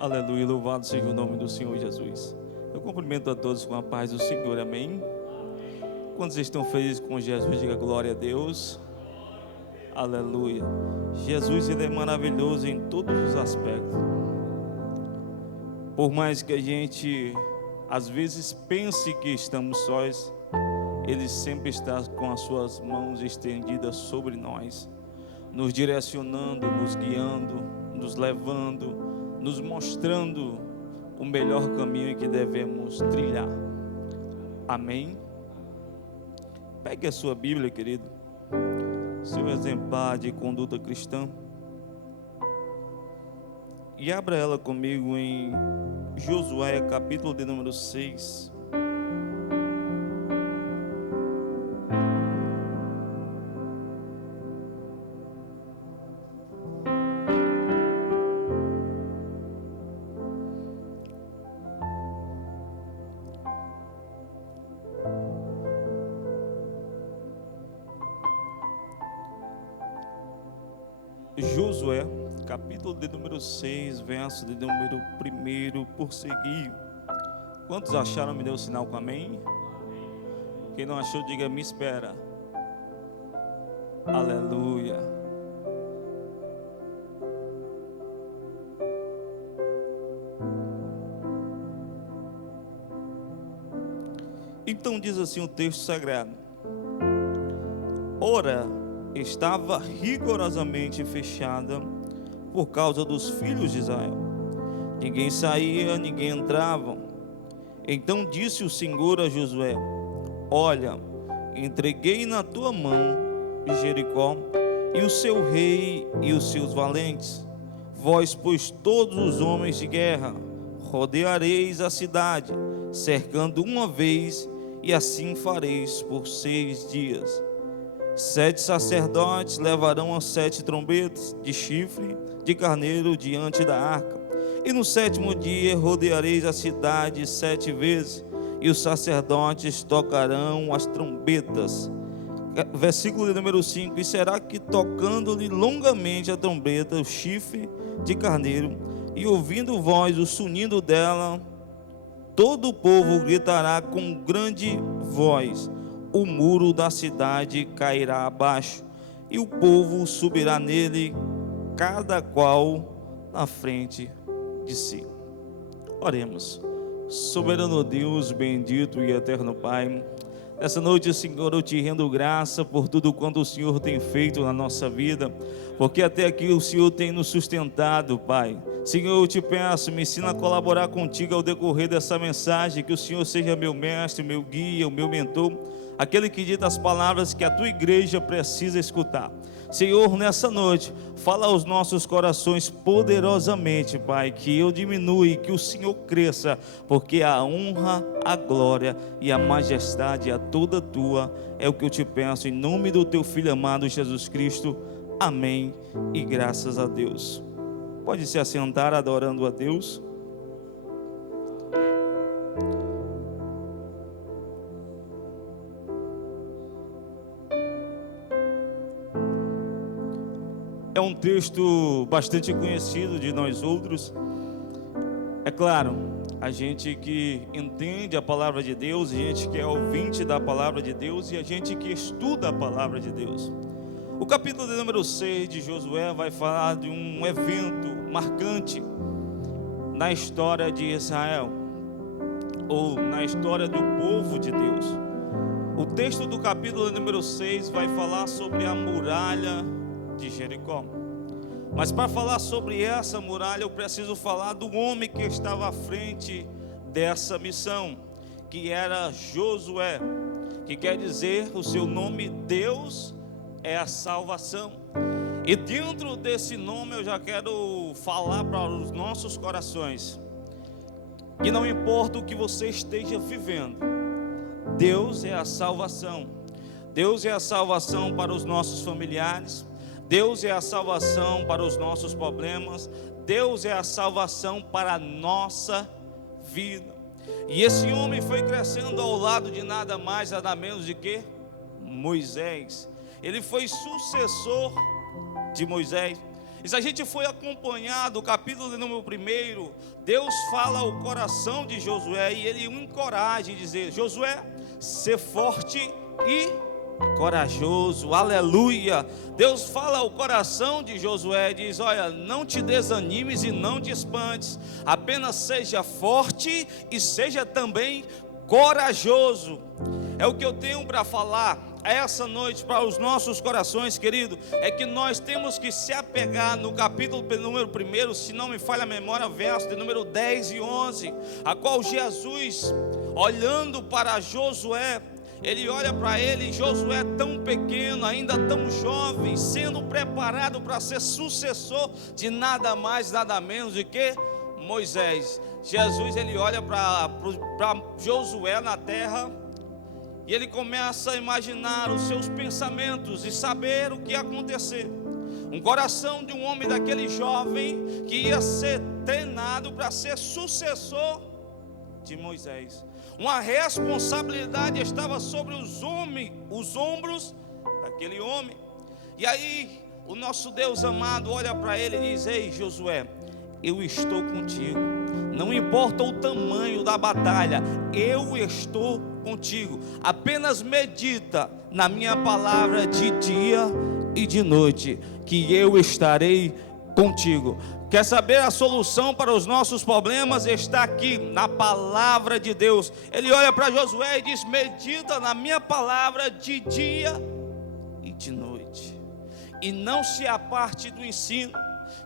Aleluia, louvado seja o nome do Senhor Jesus. Eu cumprimento a todos com a paz do Senhor, amém? Quantos estão felizes com Jesus, diga glória a Deus. Aleluia. Jesus, Ele é maravilhoso em todos os aspectos. Por mais que a gente às vezes pense que estamos sós, Ele sempre está com as suas mãos estendidas sobre nós, nos direcionando, nos guiando, nos levando, nos mostrando o melhor caminho que devemos trilhar. Amém? Pegue a sua Bíblia, querido, seu exemplar de conduta cristã, e abra ela comigo em Josué, capítulo de número 6. Josué, capítulo de número 6, verso de número 1 por seguir. Quantos acharam? Me deu um sinal com amém? Quem não achou, diga me espera. Aleluia. Então diz assim o texto sagrado: ora, estava rigorosamente fechada por causa dos filhos de Israel. Ninguém saía, ninguém entrava. Então disse o Senhor a Josué: olha, entreguei na tua mão Jericó e o seu rei e os seus valentes. Vós, pois, todos os homens de guerra, rodeareis a cidade, cercando uma vez, e assim fareis por 6 dias. 7 sacerdotes levarão as 7 trombetas de chifre de carneiro diante da arca, e no 7º dia rodeareis a cidade 7 vezes, e os sacerdotes tocarão as trombetas. Versículo de número 5: e será que, tocando-lhe longamente a trombeta, o chifre de carneiro, e ouvindo voz o sunido dela, todo o povo gritará com grande voz, o muro da cidade cairá abaixo, e o povo subirá nele, cada qual na frente de si. Oremos. Soberano Deus, bendito e eterno Pai, nessa noite, Senhor, eu te rendo graça por tudo quanto o Senhor tem feito na nossa vida, porque até aqui o Senhor tem nos sustentado, Pai. Senhor, eu te peço, me ensina a colaborar contigo ao decorrer dessa mensagem, que o Senhor seja meu mestre, meu guia, o meu mentor, aquele que dita as palavras que a tua igreja precisa escutar. Senhor, nessa noite, fala aos nossos corações poderosamente, Pai, que eu diminua e que o Senhor cresça, porque a honra, a glória e a majestade é toda tua, é o que eu te peço, em nome do teu Filho amado Jesus Cristo, amém e graças a Deus. Pode se assentar adorando a Deus. É um texto bastante conhecido de nós outros. É claro, a gente que entende a palavra de Deus, a gente que é ouvinte da palavra de Deus e a gente que estuda a palavra de Deus. O capítulo de número 6 de Josué vai falar de um evento marcante na história de Israel, ou na história do povo de Deus. O texto do capítulo de número 6 vai falar sobre a muralha de Jericó. Mas para falar sobre essa muralha, eu preciso falar do homem que estava à frente dessa missão, que era Josué, que quer dizer o seu nome, Deus é a salvação. E dentro desse nome eu já quero falar para os nossos corações, que não importa o que você esteja vivendo, Deus é a salvação. Deus é a salvação para os nossos familiares, Deus é a salvação para os nossos problemas, Deus é a salvação para a nossa vida. E esse homem foi crescendo ao lado de nada mais, nada menos de que Moisés. Ele foi sucessor de Moisés. E se a gente foi acompanhar do capítulo número 1, Deus fala ao coração de Josué e ele o encoraja e dizer: Josué, ser forte e corajoso, aleluia. Deus fala ao coração de Josué e diz: olha, não te desanimes e não te espantes, apenas seja forte e seja também corajoso. É o que eu tenho para falar essa noite para os nossos corações, querido, é que nós temos que se apegar no capítulo número 1, se não me falha a memória, verso de número 10 e 11, a qual Jesus, olhando para Josué, ele olha para ele, Josué tão pequeno, ainda tão jovem, sendo preparado para ser sucessor de nada mais, nada menos do que Moisés. Jesus, ele olha para Josué na terra e ele começa a imaginar os seus pensamentos e saber o que ia acontecer. Um coração de um homem daquele jovem que ia ser treinado para ser sucessor de Moisés. Uma responsabilidade estava sobre os ombros daquele homem. E aí o nosso Deus amado olha para ele e diz: ei, Josué, eu estou contigo. Não importa o tamanho da batalha, eu estou contigo. Apenas medita na minha palavra de dia e de noite, que eu estarei contigo. Quer saber a solução para os nossos problemas? Está aqui na palavra de Deus. Ele olha para Josué e diz: medita na minha palavra de dia e de noite, e não se aparte do ensino,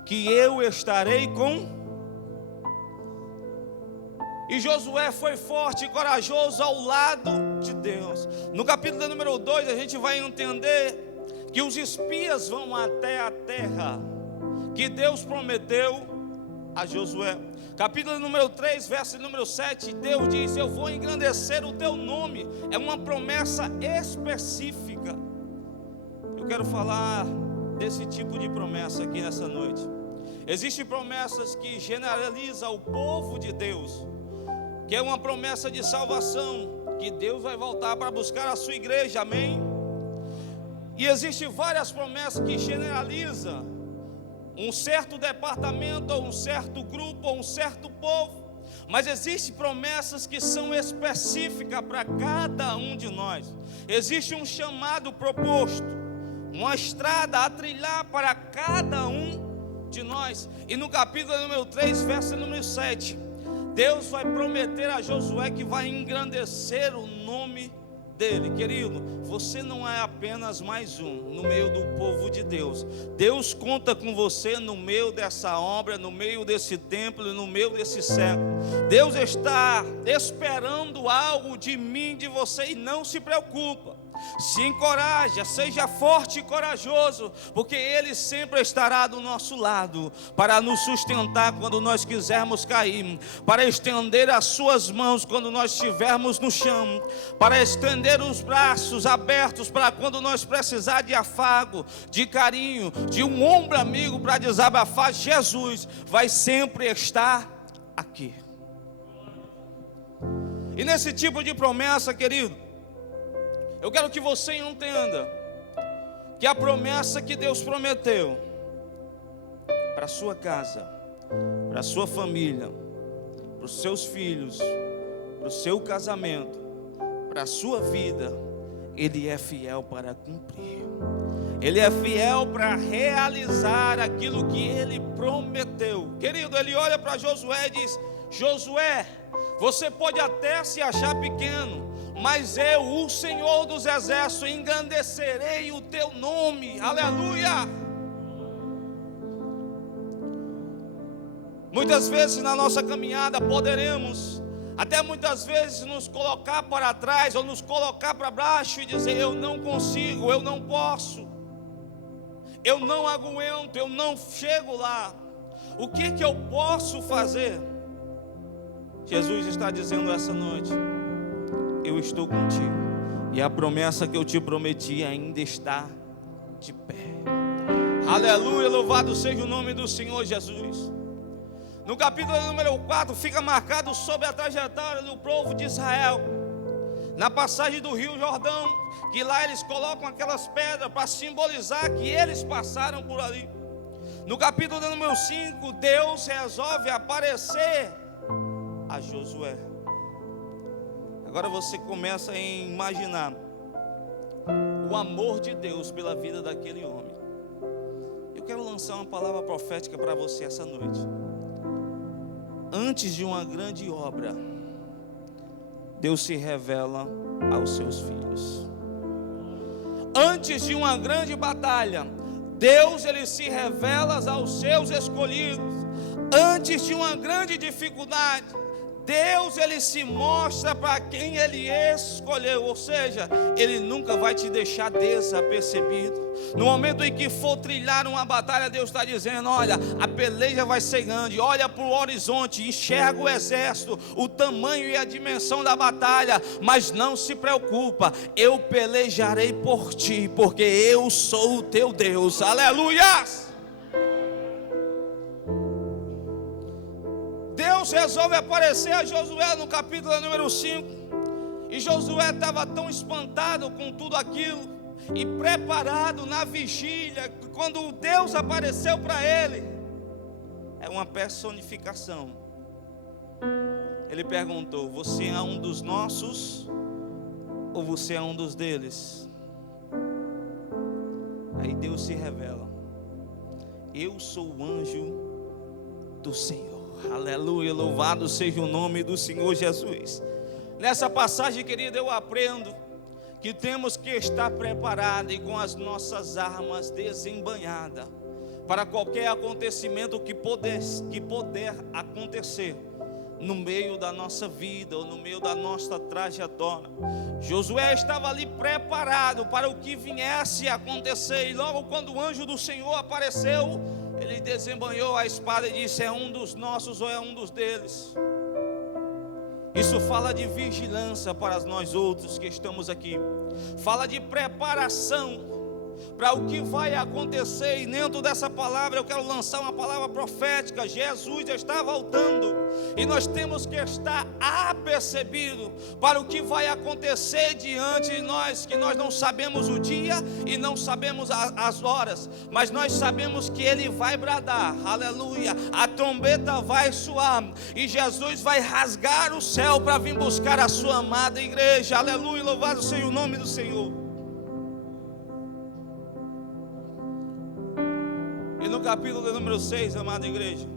que eu estarei com. E Josué foi forte e corajoso ao lado de Deus. No capítulo número 2 a gente vai entender que os espias vão até a terra que Deus prometeu a Josué. Capítulo número 3, verso número 7, Deus diz: eu vou engrandecer o teu nome. É uma promessa específica. Eu quero falar desse tipo de promessa aqui nessa noite. Existem promessas que generalizam o povo de Deus, que é uma promessa de salvação, que Deus vai voltar para buscar a sua igreja, amém? E existem várias promessas que generalizam um certo departamento, ou um certo grupo, ou um certo povo. Mas existem promessas que são específicas para cada um de nós. Existe um chamado proposto, uma estrada a trilhar para cada um de nós. E no capítulo número 3, verso número 7, Deus vai prometer a Josué que vai engrandecer o nome dele. Querido, você não é apenas mais um no meio do povo de Deus. Deus conta com você no meio dessa obra, no meio desse templo, no meio desse século. Deus está esperando algo de mim, de você, e não se preocupa. Se encoraja, seja forte e corajoso, porque Ele sempre estará do nosso lado, para nos sustentar quando nós quisermos cair, para estender as suas mãos quando nós estivermos no chão, para estender os braços abertos para quando nós precisar de afago, de carinho, de um ombro amigo para desabafar. Jesus vai sempre estar aqui. E nesse tipo de promessa, querido, eu quero que você entenda que a promessa que Deus prometeu para a sua casa, para a sua família, para os seus filhos, para o seu casamento, para a sua vida, Ele é fiel para cumprir. Ele é fiel para realizar aquilo que Ele prometeu. Querido, Ele olha para Josué e diz: Josué, você pode até se achar pequeno, mas eu, o Senhor dos Exércitos, engrandecerei o teu nome. Aleluia! Muitas vezes na nossa caminhada poderemos, até muitas vezes, nos colocar para trás ou nos colocar para baixo e dizer: eu não consigo, eu não posso, eu não aguento, eu não chego lá. O que eu posso fazer? Jesus está dizendo essa noite: eu estou contigo, e a promessa que eu te prometi ainda está de pé. Aleluia, louvado seja o nome do Senhor Jesus. No capítulo número 4 fica marcado sobre a trajetória do povo de Israel, na passagem do rio Jordão, que lá eles colocam aquelas pedras para simbolizar que eles passaram por ali. No capítulo número 5, Deus resolve aparecer a Josué. Agora você começa a imaginar o amor de Deus pela vida daquele homem. Eu quero lançar uma palavra profética para você essa noite. Antes de uma grande obra, Deus se revela aos seus filhos. Antes de uma grande batalha, Deus ele se revela aos seus escolhidos. Antes de uma grande dificuldade, Deus ele se mostra para quem ele escolheu. Ou seja, ele nunca vai te deixar desapercebido. No momento em que for trilhar uma batalha, Deus está dizendo: olha, a peleja vai ser grande, olha para o horizonte, enxerga o exército, o tamanho e a dimensão da batalha, mas não se preocupa, eu pelejarei por ti, porque eu sou o teu Deus. Aleluia! Deus resolve aparecer a Josué no capítulo número 5. E Josué estava tão espantado com tudo aquilo e preparado na vigília, quando Deus apareceu para ele. É uma personificação. Ele perguntou: você é um dos nossos ou você é um dos deles? Aí Deus se revela: eu sou o anjo do Senhor. Aleluia, louvado seja o nome do Senhor Jesus. Nessa passagem, querido, eu aprendo que temos que estar preparados e com as nossas armas desembanhadas para qualquer acontecimento que puder acontecer no meio da nossa vida ou no meio da nossa trajetória. Josué estava ali preparado para o que viesse a acontecer, e logo quando o anjo do Senhor apareceu, ele desembanhou a espada e disse: é um dos nossos ou é um dos deles? Isso fala de vigilância para nós outros que estamos aqui. Fala de preparação para o que vai acontecer. E dentro dessa palavra eu quero lançar uma palavra profética. Jesus está voltando e nós temos que estar apercebidos para o que vai acontecer diante de nós, que nós não sabemos o dia e não sabemos as horas, mas nós sabemos que Ele vai bradar, aleluia, a trombeta vai soar e Jesus vai rasgar o céu para vir buscar a sua amada igreja. Aleluia, louvado seja o nome do Senhor. E no capítulo número 6, amada igreja,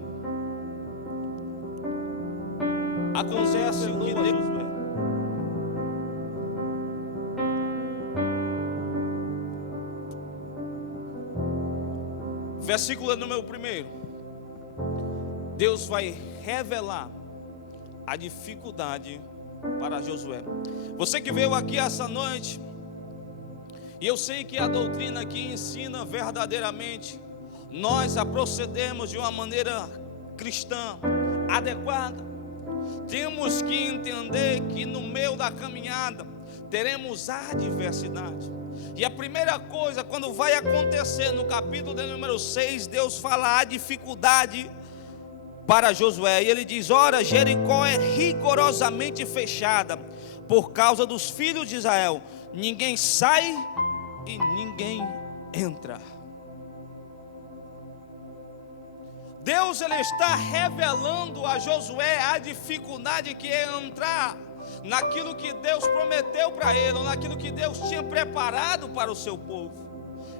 acontece o que Deus versículo número 1. Deus vai revelar a dificuldade para Josué. Você que veio aqui essa noite, e eu sei que a doutrina aqui ensina verdadeiramente nós a procedermos de uma maneira cristã adequada. Temos que entender que no meio da caminhada teremos adversidade. E a primeira coisa, quando vai acontecer no capítulo número 6, Deus fala a dificuldade para Josué. E ele diz: ora, Jericó é rigorosamente fechada por causa dos filhos de Israel. Ninguém sai e ninguém entra. Deus ele está revelando a Josué a dificuldade que é entrar naquilo que Deus prometeu para ele, ou naquilo que Deus tinha preparado para o seu povo.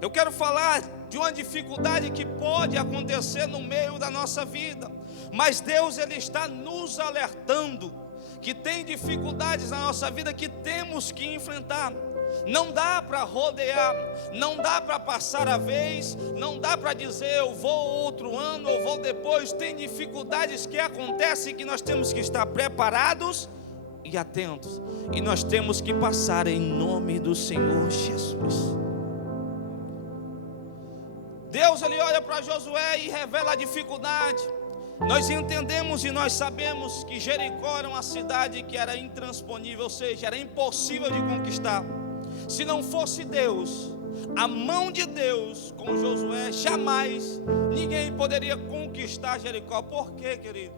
Eu quero falar de uma dificuldade que pode acontecer no meio da nossa vida, mas Deus ele está nos alertando que tem dificuldades na nossa vida que temos que enfrentar. Não dá para rodear, não dá para passar a vez, não dá para dizer eu vou outro ano ou vou depois. Tem dificuldades que acontecem que nós temos que estar preparados e atentos, e nós temos que passar em nome do Senhor Jesus. Deus ele olha para Josué e revela a dificuldade. Nós entendemos e nós sabemos que Jericó era uma cidade que era intransponível, ou seja, era impossível de conquistar. Se não fosse Deus, a mão de Deus com Josué, jamais ninguém poderia conquistar Jericó. Por quê, querido?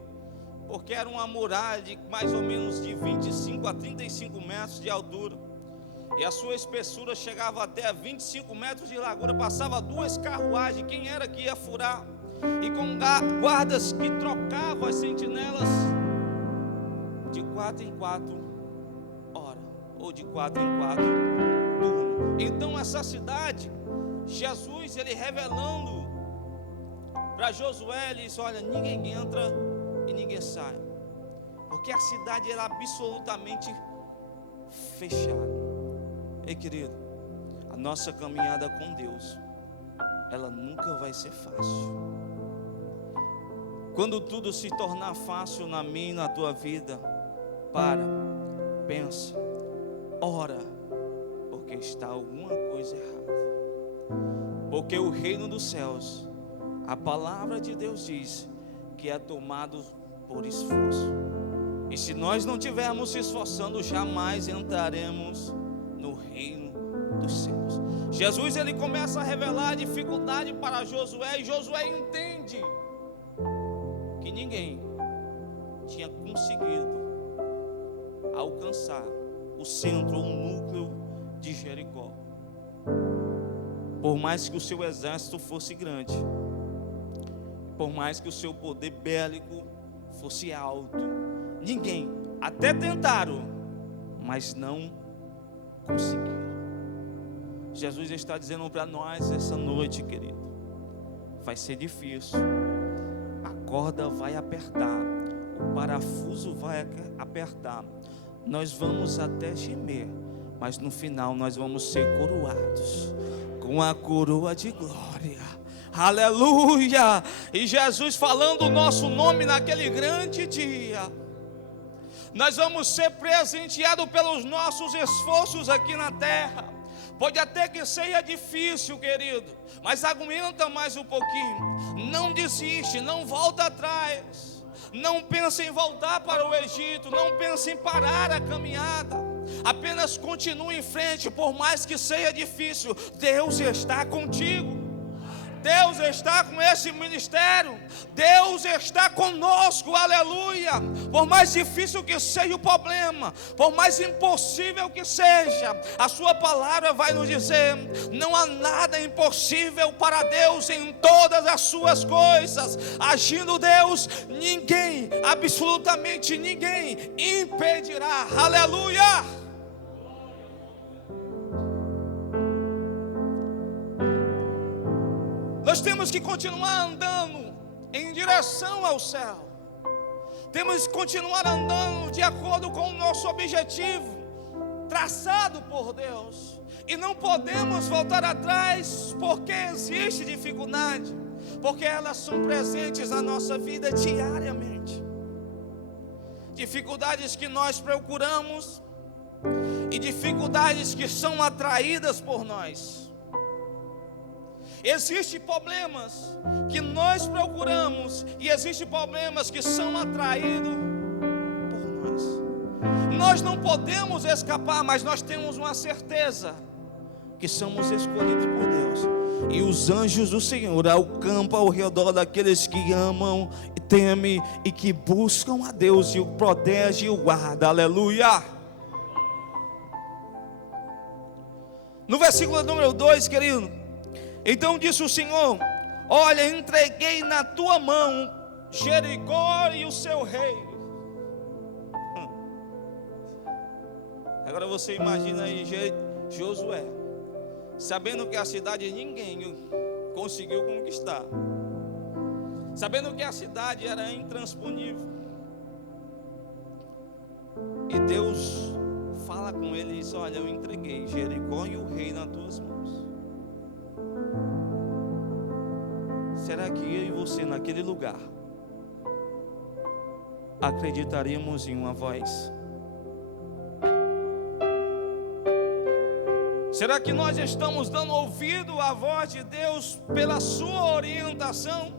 Porque era uma muralha de mais ou menos de 25 a 35 metros de altura, e a sua espessura chegava até 25 metros de largura. Passava duas carruagens. Quem era que ia furar e com guardas que trocavam as sentinelas de 4 em 4 horas, ou de 4 em 4 turnos. Então essa cidade, Jesus, ele revelando para Josué, ele disse: olha, ninguém entra e ninguém sai, porque a cidade era absolutamente fechada. Ei, querido, a nossa caminhada com Deus, ela nunca vai ser fácil. Quando tudo se tornar fácil na minha e na tua vida, pensa, ora, porque está alguma coisa errada. Porque o reino dos céus, a palavra de Deus diz que é tomado por esforço. E se nós não estivermos se esforçando, jamais entraremos no reino dos céus. Jesus, ele começa a revelar a dificuldade para Josué, e Josué entende que ninguém tinha conseguido alcançar o centro, o núcleo de Jericó. Por mais que o seu exército fosse grande, por mais que o seu poder bélico fosse alto, ninguém, até tentaram, mas não conseguiram. Jesus está dizendo para nós essa noite, querido, vai ser difícil, a corda vai apertar, o parafuso vai apertar, nós vamos até gemer, mas no final nós vamos ser coroados com a coroa de glória. Aleluia! E Jesus falando o nosso nome naquele grande dia, nós vamos ser presenteados pelos nossos esforços aqui na terra. Pode até que seja difícil, querido, mas aguenta mais um pouquinho. Não desiste, não volta atrás. Não pense em voltar para o Egito, não pense em parar a caminhada. Apenas continue em frente, por mais que seja difícil. Deus está contigo. Deus está com esse ministério, Deus está conosco, aleluia. Por mais difícil que seja o problema, por mais impossível que seja, a sua palavra vai nos dizer: não há nada impossível para Deus em todas as suas coisas. Agindo Deus, ninguém, absolutamente ninguém impedirá, aleluia. Nós temos que continuar andando em direção ao céu. Temos que continuar andando de acordo com o nosso objetivo, traçado por Deus. E não podemos voltar atrás, porque existe dificuldade, porque elas são presentes na nossa vida diariamente. Dificuldades que nós procuramos e dificuldades que são atraídas por nós. Existem problemas que nós procuramos e existem problemas que são atraídos por nós. Nós não podemos escapar, mas nós temos uma certeza que somos escolhidos por Deus. E os anjos do Senhor acampam ao redor daqueles que amam e temem e que buscam a Deus e o protege e o guarda. Aleluia! No versículo número 2, querido: então disse o Senhor: olha, entreguei na tua mão Jericó e o seu rei. Agora você imagina aí Josué, sabendo que a cidade ninguém conseguiu conquistar, sabendo que a cidade era intransponível, e Deus fala com ele e diz: olha, eu entreguei Jericó e o rei nas tuas mãos. Será que eu e você naquele lugar acreditaríamos em uma voz? Será que nós estamos dando ouvido à voz de Deus pela sua orientação?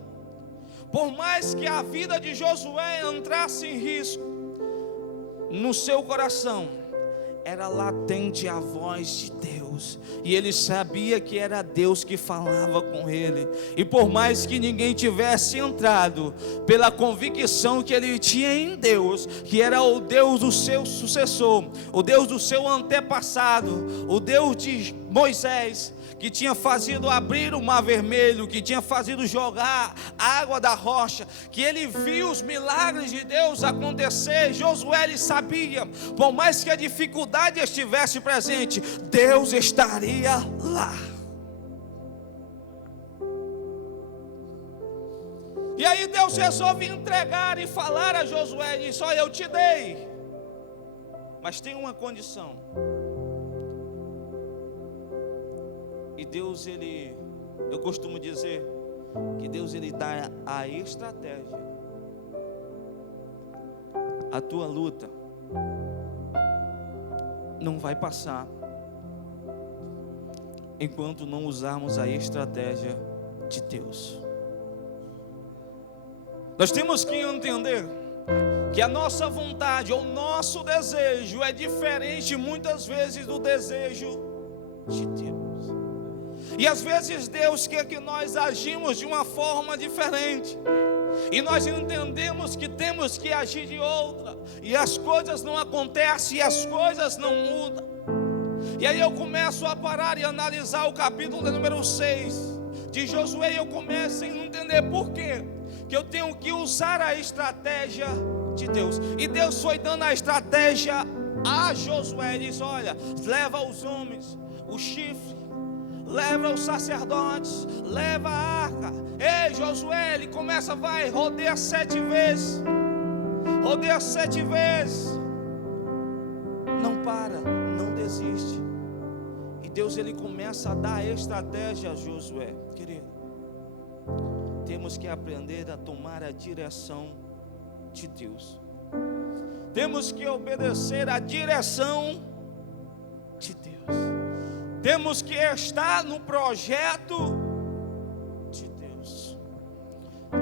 Por mais que a vida de Josué entrasse em risco, no seu coração era latente a voz de Deus, e ele sabia que era Deus que falava com ele. E por mais que ninguém tivesse entrado, pela convicção que ele tinha em Deus, que era o Deus do seu sucessor, o Deus do seu antepassado, o Deus de Moisés, que tinha fazido abrir o mar vermelho, que tinha fazido jogar água da rocha, que ele viu os milagres de Deus acontecer. Josué, ele sabia, por mais que a dificuldade estivesse presente, Deus estaria lá. E aí Deus resolve entregar e falar a Josué, e disse: olha, eu te dei, mas tem uma condição. E Deus, eu costumo dizer que Deus, ele dá a estratégia. A tua luta não vai passar enquanto não usarmos a estratégia de Deus. Nós temos que entender que a nossa vontade ou nosso desejo é diferente muitas vezes do desejo de Deus. E às vezes Deus quer que nós agimos de uma forma diferente, e nós entendemos que temos que agir de outra, e as coisas não acontecem, e as coisas não mudam. E aí eu começo a parar e analisar o capítulo número 6 de Josué, e eu começo a entender por quê que eu tenho que usar a estratégia de Deus. E Deus foi dando a estratégia a Josué. Ele disse: olha, leva os homens, o chifre, leva os sacerdotes, leva a arca. Ei, Josué, ele começa, vai, rodeia 7 vezes. Rodeia 7 vezes. Não para, não desiste. E Deus, ele começa a dar a estratégia a Josué. Querido, temos que aprender a tomar a direção de Deus. Temos que obedecer a direção de Deus. Temos que estar no projeto de Deus.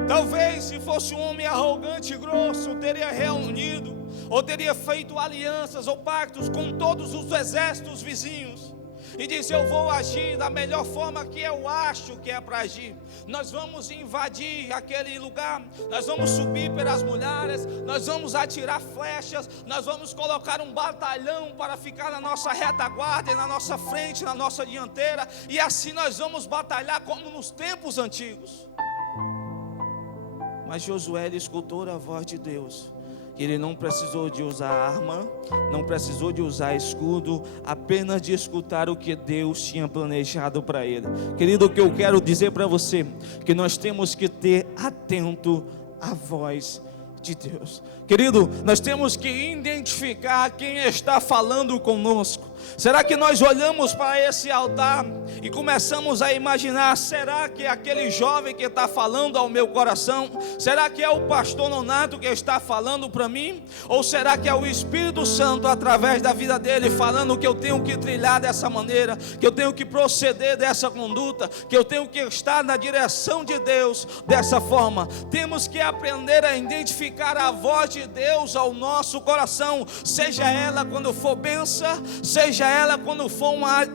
Talvez se fosse um homem arrogante e grosso, teria reunido, ou teria feito alianças ou pactos com todos os exércitos vizinhos, e disse: eu vou agir da melhor forma que eu acho que é para agir. Nós vamos invadir aquele lugar, nós vamos subir pelas mulheres, nós vamos atirar flechas, nós vamos colocar um batalhão para ficar na nossa retaguarda, na nossa frente, na nossa dianteira, e assim nós vamos batalhar como nos tempos antigos. Mas Josué escutou a voz de Deus. Ele não precisou de usar arma, não precisou de usar escudo, apenas de escutar o que Deus tinha planejado para ele. Querido, o que eu quero dizer para você, que nós temos que ter atento à voz de Deus. Querido, nós temos que identificar quem está falando conosco. Será que nós olhamos para esse altar e começamos a imaginar: será que é aquele jovem que está falando ao meu coração? Será que é o pastor Nonato que está falando para mim? Ou será que é o Espírito Santo através da vida dele falando que eu tenho que trilhar dessa maneira, que eu tenho que proceder dessa conduta, que eu tenho que estar na direção de Deus dessa forma? Temos que aprender a identificar a voz de Deus ao nosso coração, seja ela quando for bênção, seja ela quando for uma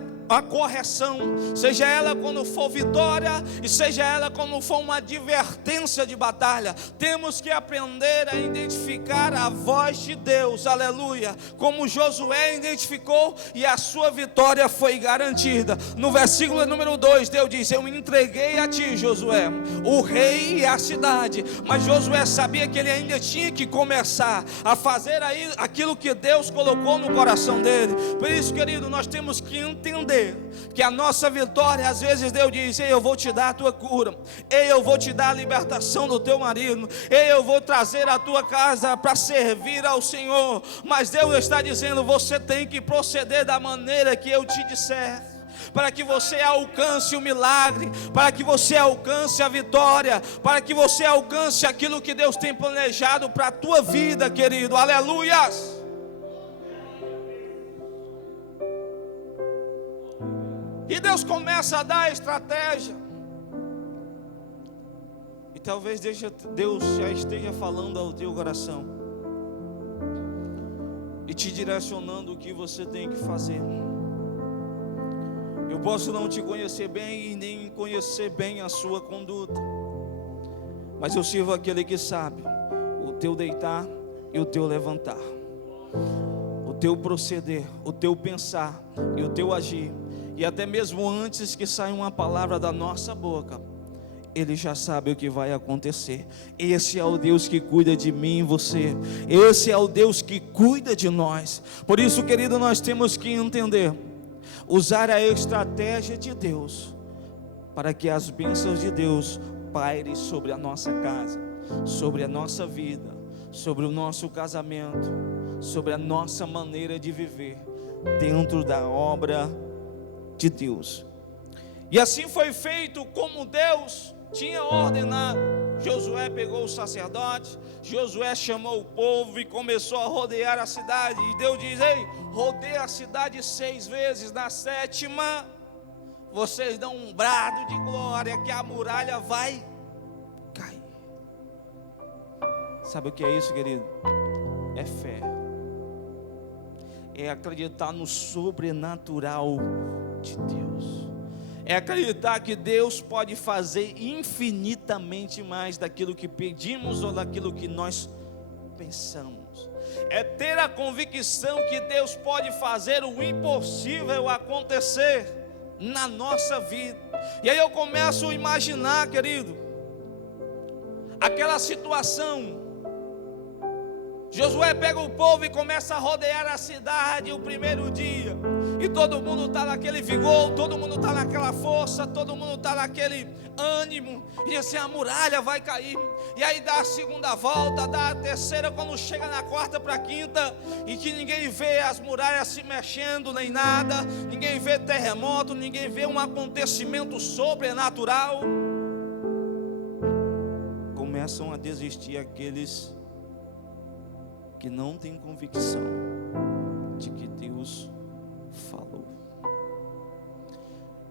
correção, seja ela quando for vitória, e seja ela quando for uma advertência de batalha. Temos que aprender a identificar a voz de Deus, aleluia, como Josué identificou, e a sua vitória foi garantida. No versículo número 2, Deus diz: eu entreguei a ti, Josué, o rei e a cidade. Mas Josué sabia que ele ainda tinha que começar a fazer aí aquilo que Deus colocou no coração dele. Por isso, querido, nós temos que entender que a nossa vitória, às vezes Deus diz: ei, eu vou te dar a tua cura, ei, eu vou te dar a libertação do teu marido, ei, eu vou trazer a tua casa para servir ao Senhor. Mas Deus está dizendo: você tem que proceder da maneira que eu te disser, para que você alcance o milagre, para que você alcance a vitória, para que você alcance aquilo que Deus tem planejado para a tua vida, querido, aleluias. E Deus começa a dar a estratégia. E talvez Deus já esteja falando ao teu coração e te direcionando o que você tem que fazer. Eu posso não te conhecer bem e nem conhecer bem a sua conduta, mas eu sirvo aquele que sabe o teu deitar e o teu levantar, o teu proceder, o teu pensar e o teu agir. E até mesmo antes que saia uma palavra da nossa boca, Ele já sabe o que vai acontecer. Esse é o Deus que cuida de mim e você. Esse é o Deus que cuida de nós. Por isso, querido, nós temos que entender, usar a estratégia de Deus, para que as bênçãos de Deus pairem sobre a nossa casa, sobre a nossa vida, sobre o nosso casamento, sobre a nossa maneira de viver, dentro da obra de Deus. E assim foi feito como Deus tinha ordenado. Josué pegou os sacerdotes, Josué chamou o povo e começou a rodear a cidade. E Deus diz: ei, rodeia a cidade 6 vezes, na 7ª, vocês dão um brado de glória, que a muralha vai cair. Sabe o que é isso, querido? É fé. É acreditar no sobrenatural de Deus. É acreditar que Deus pode fazer infinitamente mais daquilo que pedimos ou daquilo que nós pensamos. É ter a convicção que Deus pode fazer o impossível acontecer na nossa vida. E aí eu começo a imaginar, querido, aquela situação. Josué pega o povo e começa a rodear a cidade o primeiro dia, e todo mundo está naquele vigor, todo mundo está naquela força, todo mundo está naquele ânimo, e assim a muralha vai cair. E aí dá a segunda volta, dá a terceira, quando chega na 4ª para a 5ª, e que ninguém vê as muralhas se mexendo nem nada, ninguém vê terremoto, ninguém vê um acontecimento sobrenatural, começam a desistir aqueles que não têm convicção de que Deus falou.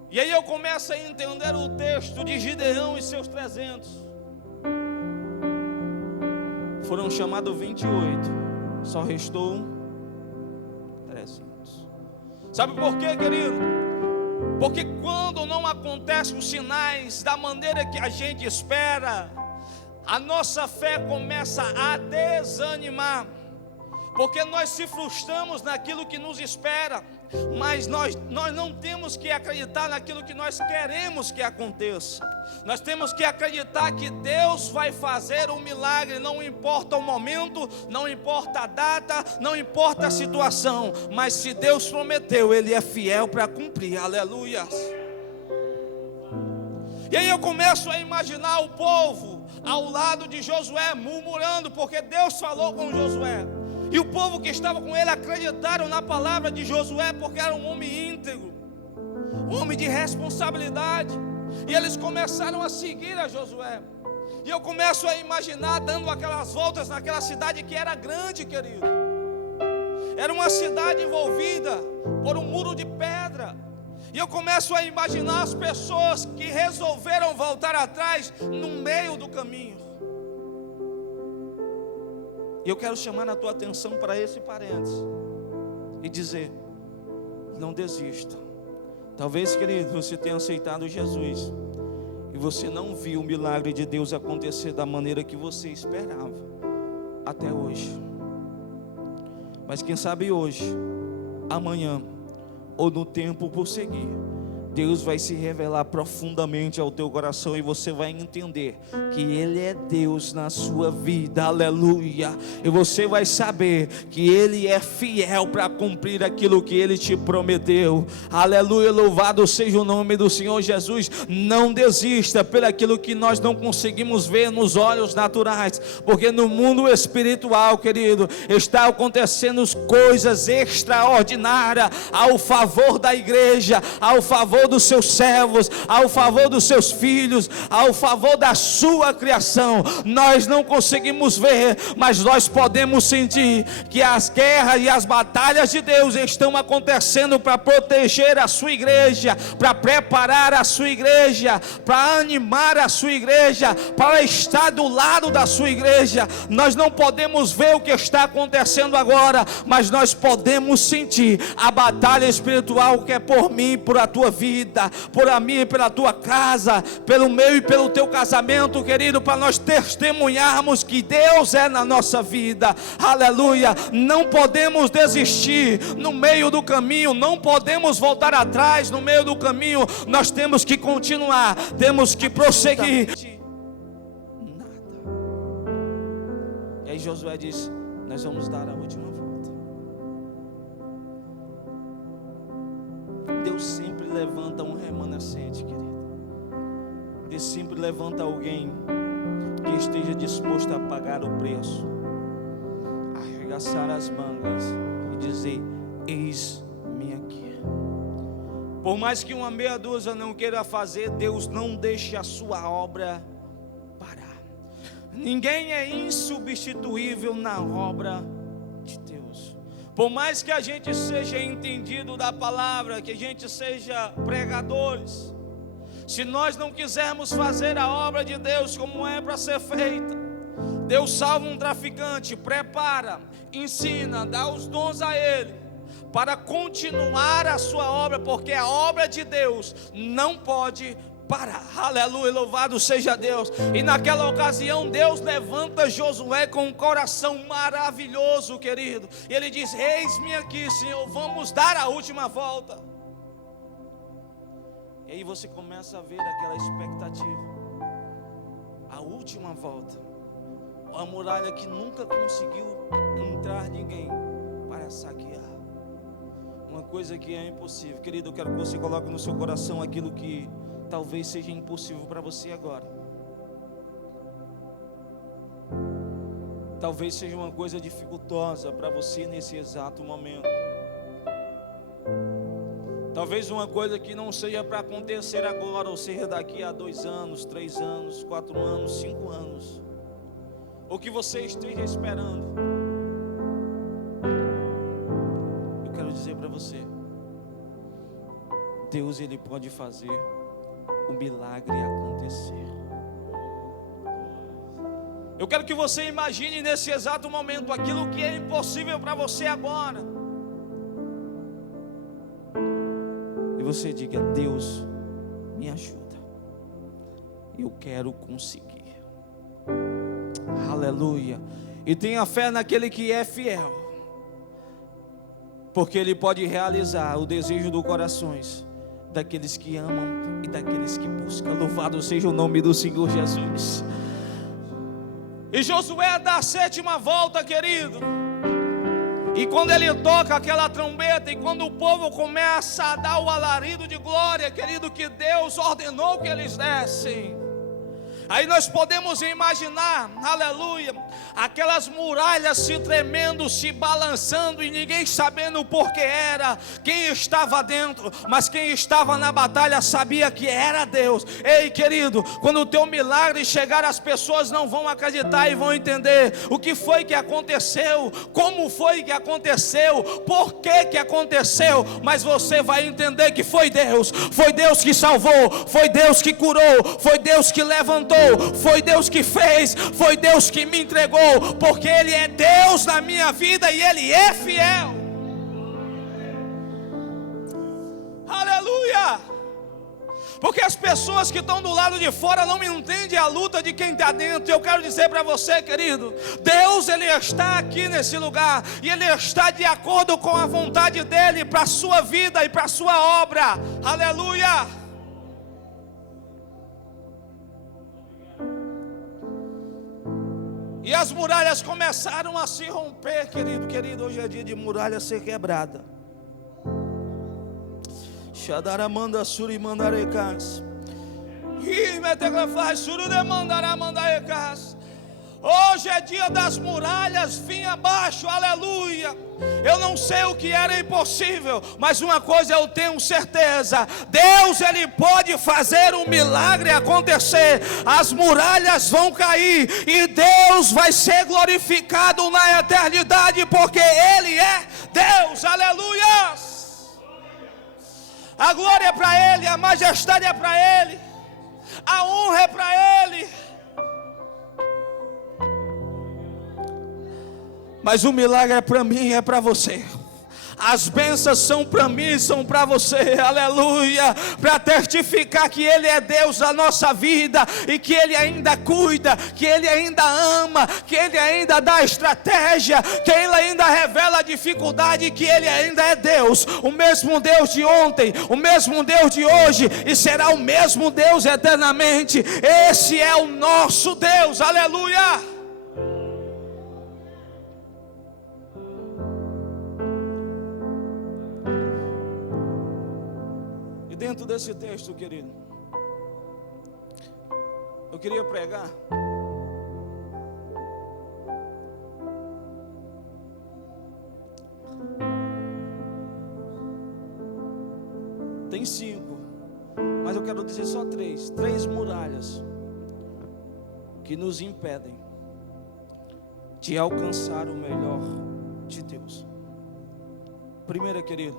E aí eu começo a entender o texto de Gideão e seus 300. Foram chamados 28, só restou 300. Sabe por quê, querido? Porque quando não acontecem os sinais da maneira que a gente espera, a nossa fé começa a desanimar, porque nós se frustramos naquilo que nos espera, mas nós não temos que acreditar naquilo que nós queremos que aconteça. Nós temos que acreditar que Deus vai fazer um milagre, não importa o momento, não importa a data, não importa a situação, mas se Deus prometeu, Ele é fiel para cumprir, aleluia. E aí eu começo a imaginar o povo ao lado de Josué murmurando, porque Deus falou com Josué, e o povo que estava com ele acreditaram na palavra de Josué, porque era um homem íntegro, um homem de responsabilidade, e eles começaram a seguir a Josué. E eu começo a imaginar dando aquelas voltas naquela cidade que era grande, querido. Era uma cidade envolvida por um muro de pedra. E eu começo a imaginar as pessoas que resolveram voltar atrás no meio do caminho. E eu quero chamar a tua atenção para esse parênteses e dizer: não desista. Talvez, querido, você tenha aceitado Jesus e você não viu o milagre de Deus acontecer da maneira que você esperava até hoje. Mas quem sabe hoje, amanhã ou no tempo por seguir, Deus vai se revelar profundamente ao teu coração e você vai entender que Ele é Deus na sua vida, aleluia. E você vai saber que Ele é fiel para cumprir aquilo que Ele te prometeu, aleluia. Louvado seja o nome do Senhor Jesus. Não desista por aquilo que nós não conseguimos ver nos olhos naturais, porque no mundo espiritual, querido, está acontecendo coisas extraordinárias ao favor da igreja, ao favor dos seus servos, ao favor dos seus filhos, ao favor da sua criação. Nós não conseguimos ver, mas nós podemos sentir que as guerras e as batalhas de Deus estão acontecendo para proteger a sua igreja, para preparar a sua igreja, para animar a sua igreja, para estar do lado da sua igreja. Nós não podemos ver o que está acontecendo agora, mas nós podemos sentir a batalha espiritual que é por mim e por a tua vida. vida, por a minha e pela tua casa, pelo meu e pelo teu casamento, querido, para nós testemunharmos que Deus é na nossa vida. Aleluia. Não podemos desistir no meio do caminho, não podemos voltar atrás no meio do caminho. Nós temos que continuar, temos que prosseguir. Nada. E aí Josué diz: nós vamos dar a última volta. Deus sempre levanta um remanescente, querido. Deus sempre levanta alguém que esteja disposto a pagar o preço, arregaçar as mangas e dizer: eis-me aqui. Por mais que uma meia dúzia não queira fazer, Deus não deixa a sua obra parar. Ninguém é insubstituível na obra de Deus. Por mais que a gente seja entendido da palavra, que a gente seja pregadores, se nós não quisermos fazer a obra de Deus como é para ser feita, Deus salva um traficante, prepara, ensina, dá os dons a ele, para continuar a sua obra, porque a obra de Deus não pode parar. Aleluia, louvado seja Deus. E naquela ocasião Deus levanta Josué com um coração maravilhoso, querido, e ele diz: eis-me aqui, Senhor, vamos dar a última volta. E aí você começa a ver aquela expectativa, a última volta, a muralha que nunca conseguiu entrar ninguém para saquear. Uma coisa que é impossível, querido, eu quero que você coloque no seu coração aquilo que talvez seja impossível para você agora. Talvez seja uma coisa dificultosa para você nesse exato momento. Talvez uma coisa que não seja para acontecer agora, ou seja daqui a 2 anos, 3 anos, 4 anos, 5 anos, ou que você esteja esperando. Eu quero dizer para você, Deus, Ele pode fazer o milagre acontecer. Eu quero que você imagine nesse exato momento aquilo que é impossível para você agora, e você diga: Deus, me ajuda, eu quero conseguir. Aleluia. E tenha fé naquele que é fiel, porque Ele pode realizar o desejo dos corações daqueles que amam e daqueles que buscam. Louvado seja o nome do Senhor Jesus. E Josué dá a 7ª volta, querido, e quando ele toca aquela trombeta, e quando o povo começa a dar o alarido de glória, querido, que Deus ordenou que eles dessem, aí nós podemos imaginar, aleluia, aquelas muralhas se tremendo, se balançando, e ninguém sabendo por que era, quem estava dentro, mas quem estava na batalha sabia que era Deus. Ei, querido, quando o teu milagre chegar, as pessoas não vão acreditar e vão entender o que foi que aconteceu, como foi que aconteceu, por que que aconteceu, mas você vai entender que foi Deus que salvou, foi Deus que curou, foi Deus que levantou, foi Deus que fez, foi Deus que me entregou, porque Ele é Deus na minha vida e Ele é fiel. Aleluia. Porque as pessoas que estão do lado de fora não entendem a luta de quem está dentro. Eu quero dizer para você, querido, Deus, Ele está aqui nesse lugar, e Ele está de acordo com a vontade dEle para a sua vida e para a sua obra. Aleluia. E as muralhas começaram a se romper, querido, hoje é dia de muralha ser quebrada. Xadaramanda suri mandarecas. E meteglafai suru de mandarecas. Hoje é dia das muralhas vir abaixo, aleluia. Eu não sei o que era impossível, mas uma coisa eu tenho certeza: Deus, Ele pode fazer um milagre acontecer. As muralhas vão cair e Deus vai ser glorificado na eternidade, porque Ele é Deus, aleluia. A glória é para Ele, a majestade é para Ele, a honra é para Ele. Mas o milagre é para mim, é para você. As bênçãos são para mim, são para você, aleluia, para testificar que Ele é Deus da nossa vida, e que Ele ainda cuida, que Ele ainda ama, que Ele ainda dá estratégia, que Ele ainda revela a dificuldade, que Ele ainda é Deus, o mesmo Deus de ontem, o mesmo Deus de hoje, e será o mesmo Deus eternamente. Esse é o nosso Deus, aleluia. Dentro desse texto, querido, eu queria pregar tem 5, mas eu quero dizer só 3 muralhas que nos impedem de alcançar o melhor de Deus. Primeira, querido,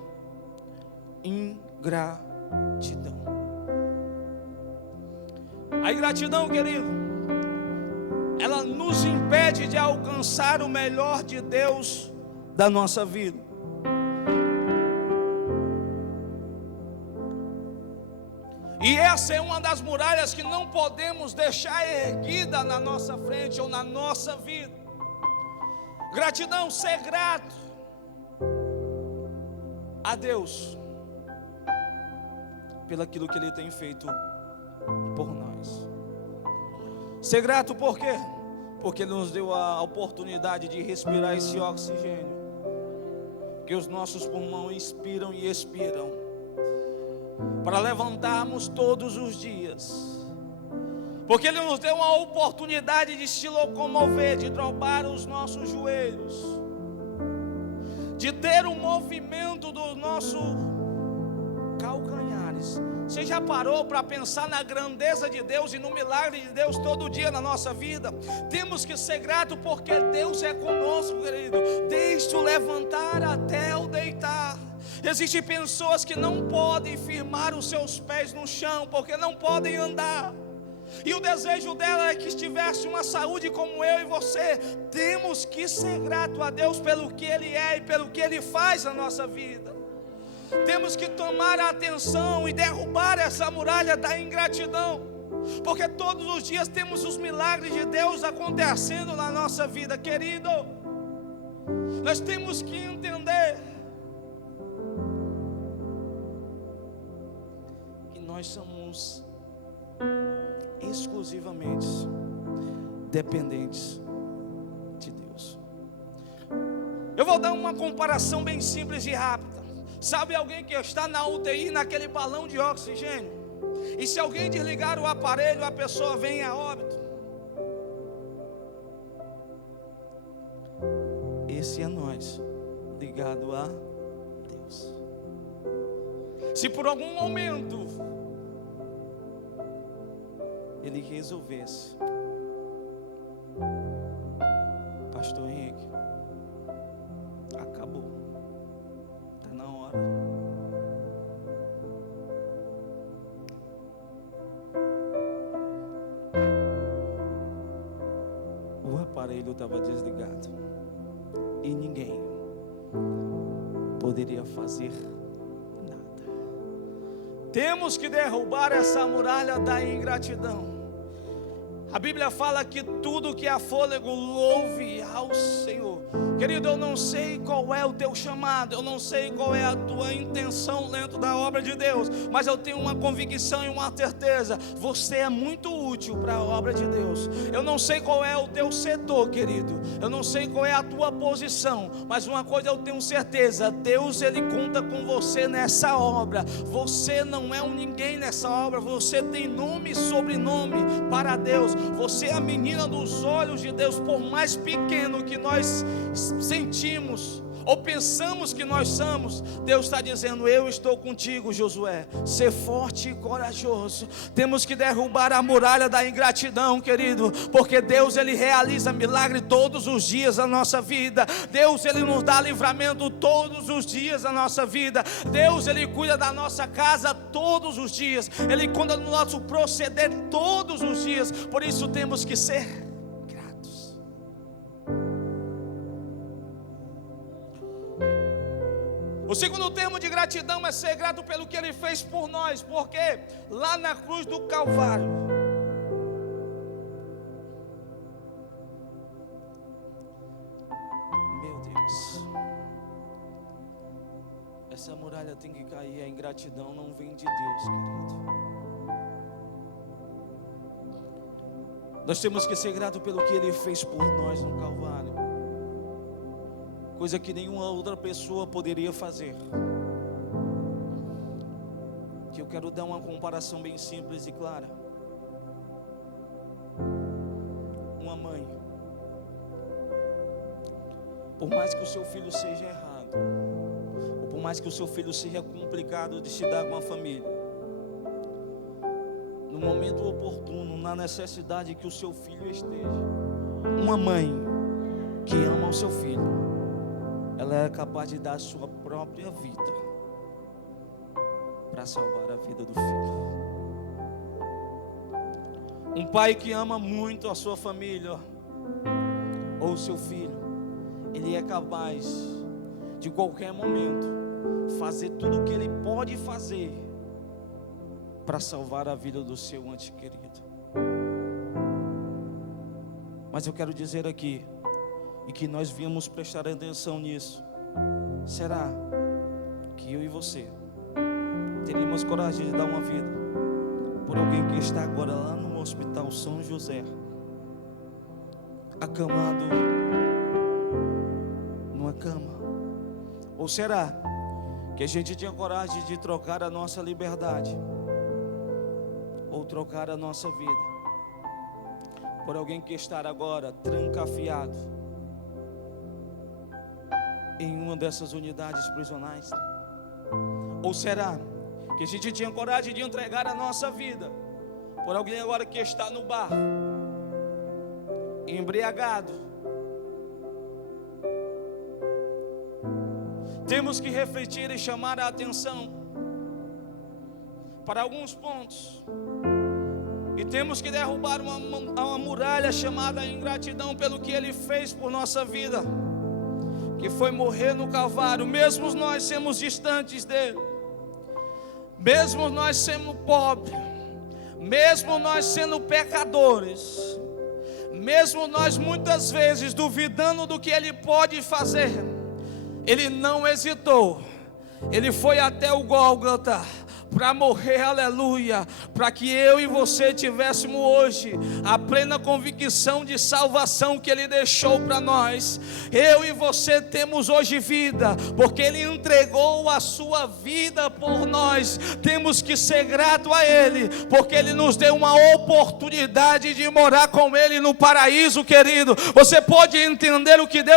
ingratidão. A ingratidão, querido, ela nos impede de alcançar o melhor de Deus da nossa vida. E essa é uma das muralhas que não podemos deixar erguida na nossa frente ou na nossa vida. Gratidão, ser grato a Deus pelo aquilo que Ele tem feito por nós. Ser grato por quê? Porque Ele nos deu a oportunidade de respirar esse oxigênio que os nossos pulmões inspiram e expiram, para levantarmos todos os dias. Porque Ele nos deu uma oportunidade de se locomover, de dobrar os nossos joelhos, de ter o movimento do nosso calcanhares. Você já parou para pensar na grandeza de Deus e no milagre de Deus todo dia na nossa vida? Temos que ser gratos porque Deus é conosco, querido, desde o levantar até o deitar. Existem pessoas que não podem firmar os seus pés no chão porque não podem andar, e o desejo dela é que estivesse uma saúde como eu e você. Temos que ser gratos a Deus pelo que Ele é e pelo que Ele faz na nossa vida. Temos que tomar a atenção e derrubar essa muralha da ingratidão, porque todos os dias temos os milagres de Deus acontecendo na nossa vida, querido. Nós temos que entender que nós somos exclusivamente dependentes de Deus. Eu vou dar uma comparação bem simples e rápida. Sabe alguém que está na UTI, naquele balão de oxigênio, e se alguém desligar o aparelho, a pessoa vem a óbito? Esse é nós, ligado a Deus. Se por algum momento Ele resolvesse, Pastor Henrique, acabou, está na hora. O aparelho estava desligado e ninguém poderia fazer nada. Temos que derrubar essa muralha da ingratidão. A Bíblia fala que tudo que há fôlego louve ao Senhor. Querido, eu não sei qual é o teu chamado, eu não sei qual é a tua intenção dentro da obra de Deus, mas eu tenho uma convicção e uma certeza: você é muito útil para a obra de Deus. Eu não sei qual é o teu setor, querido, eu não sei qual é a tua posição, mas uma coisa eu tenho certeza: Deus, Ele conta com você nessa obra. Você não é um ninguém nessa obra, você tem nome e sobrenome para Deus. Você é a menina dos olhos de Deus. Por mais pequeno que nós sentimos ou pensamos que nós somos, Deus está dizendo: eu estou contigo, Josué. Ser forte e corajoso. Temos que derrubar a muralha da ingratidão, querido, porque Deus, Ele realiza milagre todos os dias da nossa vida. Deus, Ele nos dá livramento todos os dias da nossa vida. Deus, Ele cuida da nossa casa todos os dias. Ele cuida do nosso proceder todos os dias. Por isso temos que ser O segundo termo de gratidão é ser grato pelo que Ele fez por nós, porque lá na cruz do Calvário, meu Deus, essa muralha tem que cair. A ingratidão não vem de Deus, querido. Nós temos que ser grato pelo que Ele fez por nós no Calvário, coisa que nenhuma outra pessoa poderia fazer. Que eu quero dar uma comparação bem simples e clara. Uma mãe, por mais que o seu filho seja errado, ou por mais que o seu filho seja complicado de se dar com a família, no momento oportuno, na necessidade que o seu filho esteja, uma mãe que ama o seu filho, ela é capaz de dar a sua própria vida para salvar a vida do filho. Um pai que ama muito a sua família ou o seu filho, ele é capaz de qualquer momento fazer tudo o que ele pode fazer para salvar a vida do seu ente querido. Mas eu quero dizer aqui, e que nós viemos prestar atenção nisso: será que eu e você teríamos coragem de dar uma vida por alguém que está agora lá no Hospital São José, acamado numa cama? Ou será que a gente tinha coragem de trocar a nossa liberdade, ou trocar a nossa vida por alguém que está agora trancafiado em uma dessas unidades prisionais? Ou será que a gente tinha coragem de entregar a nossa vida por alguém agora que está no bar, embriagado? Temos que refletir e chamar a atenção para alguns pontos, e temos que derrubar uma muralha chamada ingratidão pelo que Ele fez por nossa vida, que foi morrer no Calvário. Mesmo nós sermos distantes dEle, mesmo nós sendo pobres, mesmo nós sendo pecadores, mesmo nós muitas vezes duvidando do que Ele pode fazer, Ele não hesitou. Ele foi até o Gólgota para morrer, aleluia, para que eu e você tivéssemos hoje a plena convicção de salvação que Ele deixou para nós. Eu e você temos hoje vida, porque Ele entregou a sua vida por nós. Temos que ser grato a Ele, porque Ele nos deu uma oportunidade de morar com Ele no paraíso, querido. Você pode entender o que Deus